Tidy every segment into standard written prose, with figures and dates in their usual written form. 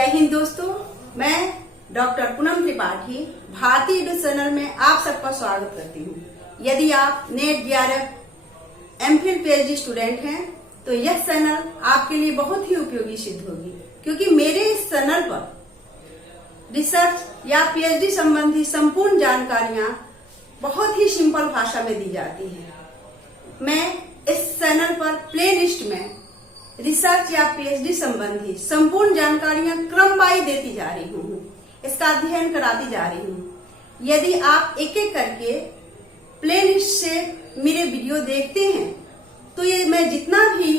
जय हिंद दोस्तों, मैं डॉक्टर पूनम त्रिपाठी भारतीय एडु चैनल में आप सबका स्वागत करती हूँ। यदि आप net JRF MPhil PhD student हैं तो यह चैनल आपके लिए बहुत ही उपयोगी सिद्ध होगी, क्योंकि मेरे इस चैनल पर रिसर्च या पीएचडी संबंधी संपूर्ण जानकारियां बहुत ही सिंपल भाषा में दी जाती है। मैं इस चैनल पर प्ले लिस्ट में रिसर्च या पीएचडी संबंधी संपूर्ण जानकारियां क्रमवार देती जा रही हूँ, इसका अध्ययन कराती जा रही हूँ। यदि आप एक एक करके प्ले लिस्ट से मेरे वीडियो देखते हैं तो ये मैं जितना भी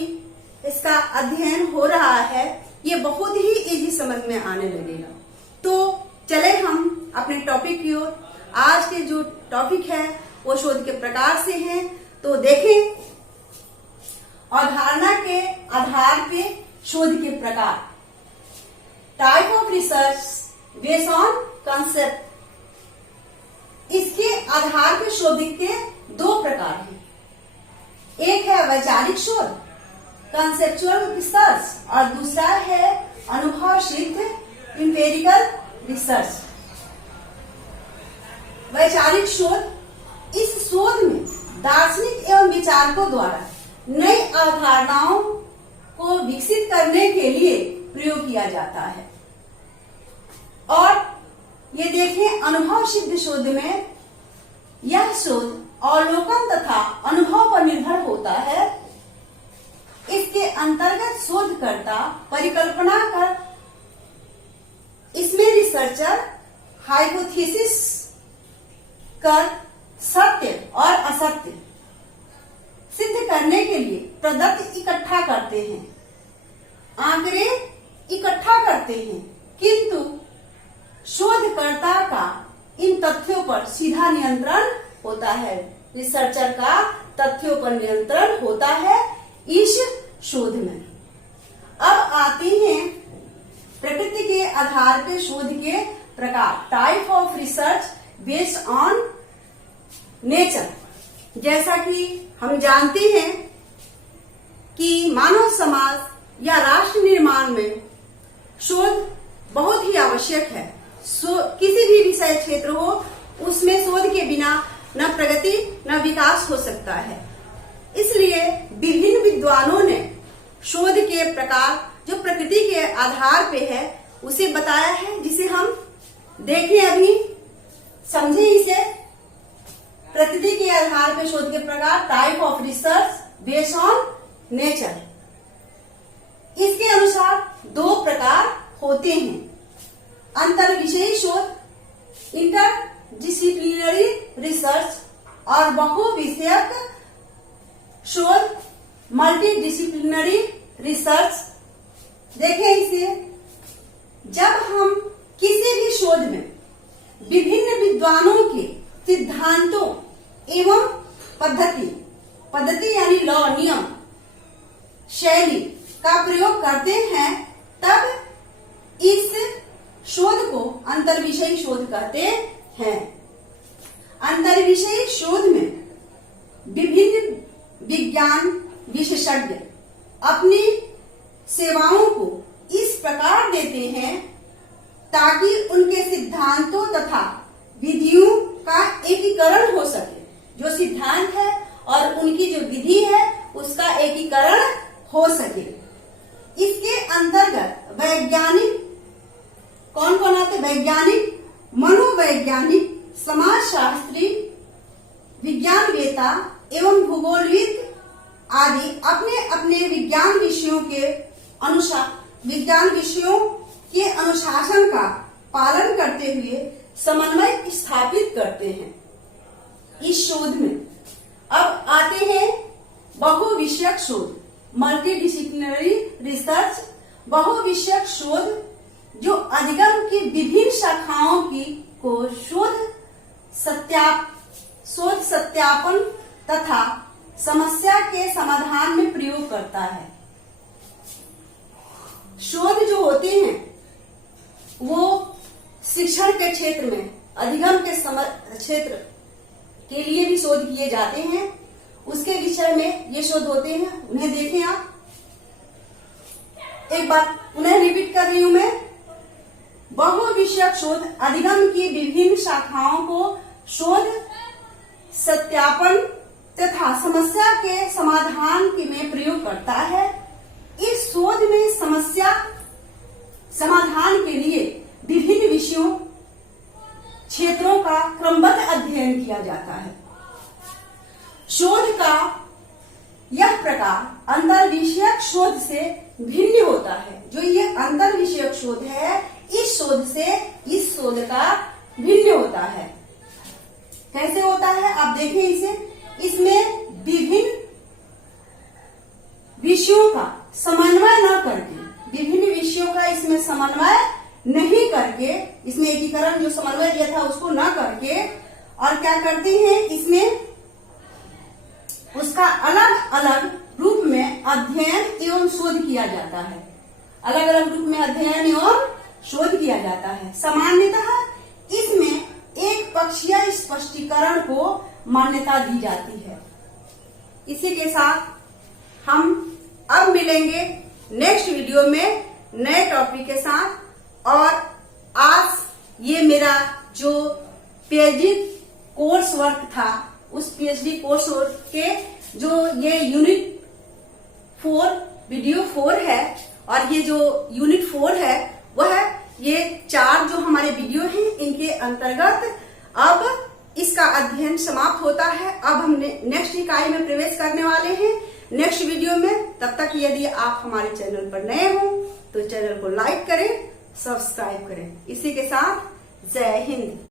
इसका अध्ययन हो रहा है ये बहुत ही इजी समझ में आने लगेगा। तो चले हम अपने टॉपिक की ओर। आज के जो टॉपिक है वो शोध के प्रकार से हैं, तो देखें अवधारणा के आधार पे शोध के प्रकार। Type of research based on concept. इसके आधार पे शोध के दो प्रकार हैं। एक है वैचारिक शोध कॉन्सेप्चुअल रिसर्च और दूसरा है अनुभव सिद्ध इंपेरिकल रिसर्च। वैचारिक शोध, इस शोध में दार्शनिक एवं विचारकों द्वारा नई अवधारणाओं को विकसित करने के लिए प्रयोग किया जाता है। और ये देखें अनुभव सिद्ध शोध में यह शोध अवलोकन तथा अनुभव पर निर्भर होता है। इसके अंतर्गत शोधकर्ता परिकल्पना कर इसमें रिसर्चर हाइपोथेसिस कर सत्य और असत्य सिद्ध करने के लिए प्रदत्त इकट्ठा करते हैं, आंकड़े इकट्ठा करते हैं, किंतु शोधकर्ता का इन तथ्यों पर सीधा नियंत्रण होता है। रिसर्चर का तथ्यों पर नियंत्रण होता है इस शोध में। अब आते हैं प्रकृति के आधार पे शोध के प्रकार। Type of research based on nature. जैसा कि हम जानते हैं कि मानव समाज या राष्ट्र निर्माण में शोध बहुत ही आवश्यक है। किसी भी विषय क्षेत्र हो उसमें शोध के बिना न प्रगति न विकास हो सकता है। इसलिए विभिन्न विद्वानों ने शोध के प्रकार जो प्रकृति के आधार पे है उसे बताया है, जिसे हम देखें, अभी समझें इसे। प्रकृति के आधार पर शोध के प्रकार। Type of research based on nature. इसके अनुसार दो प्रकार होते हैं। अंतर विषयी शोध इंटरडिसिप्लिनरी रिसर्च और बहुविषयक शोध मल्टीडिसिप्लिनरी रिसर्च। देखें इसे, जब हम किसी भी शोध में विभिन्न विद्वानों के सिद्धांतों एवं पद्धति यानी लॉ, नियम, शैली का प्रयोग करते हैं, तब इस शोध को अंतर्विषयी शोध कहते हैं। अंतर्विषयी शोध में विभिन्न विज्ञान विशेषज्ञ अपनी सेवाओं को इस प्रकार देते हैं ताकि उनके सिद्धांतों तथा विधियों का एकीकरण हो सके। जो सिद्धांत है और उनकी जो विधि है उसका एकीकरण हो सके। इसके अंतर्गत वैज्ञानिक कौन कौन आते? वैज्ञानिक, मनोवैज्ञानिक, समाजशास्त्री, विज्ञानवेत्ता एवं भूगोलविद आदि अपने अपने विज्ञान विषयों के अनुशासन का पालन करते हुए समन्वय स्थापित करते हैं इस शोध में। अब आते हैं बहुविषयक शोध मल्टीडिसिप्लिनरी रिसर्च। बहुविषयक शोध जो अधिगम की विभिन्न शाखाओं की को शोध सत्यापन तथा समस्या के समाधान में प्रयोग करता है। शोध जो होते हैं वो शिक्षण के क्षेत्र में, अधिगम के क्षेत्र के लिए भी शोध किए जाते हैं। उसके विषय में ये शोध होते हैं, उन्हें देखें आप। एक बार पुनः रिपीट कर रही हूं मैं। बहु विषयक शोध अधिगम की विभिन्न शाखाओं को शोध सत्यापन तथा समस्या के समाधान में प्रयोग करता है। इस शोध में समस्या समाधान के लिए विभिन्न विषयों क्षेत्रों का क्रमबद्ध अध्ययन किया जाता है। शोध का यह प्रकार अंतर विषयक शोध से भिन्न होता है। जो ये अंतर विषयक शोध है, इस शोध से इस शोध का भिन्न होता है। कैसे होता है आप देखें इसे। इसमें विभिन्न विषयों का समन्वय न करके, विभिन्न विषयों का इसमें समन्वय नहीं करके, इसमें एकीकरण जो समन्वय दिया था उसको न करके, और क्या करते हैं, इसमें उसका अलग अलग रूप में अध्ययन एवं शोध किया जाता है। अलग अलग रूप में अध्ययन एवं शोध किया जाता है। सामान्यतः इसमें एक पक्षीय स्पष्टीकरण को मान्यता दी जाती है। इसी के साथ हम अब मिलेंगे नेक्स्ट वीडियो में नए टॉपिक के साथ। और आज ये मेरा जो पीएचडी कोर्स वर्क था, उस पीएचडी कोर्स वर्क के जो ये यूनिट 4 वीडियो 4 है, और ये जो यूनिट 4 है वह ये 4 जो हमारे वीडियो हैं इनके अंतर्गत अब इसका अध्ययन समाप्त होता है। अब हम नेक्स्ट इकाई में प्रवेश करने वाले हैं नेक्स्ट वीडियो में। तब तक यदि आप हमारे चैनल पर नए हो तो चैनल को लाइक करें, सब्सक्राइब करें। इसी के साथ जय हिंद।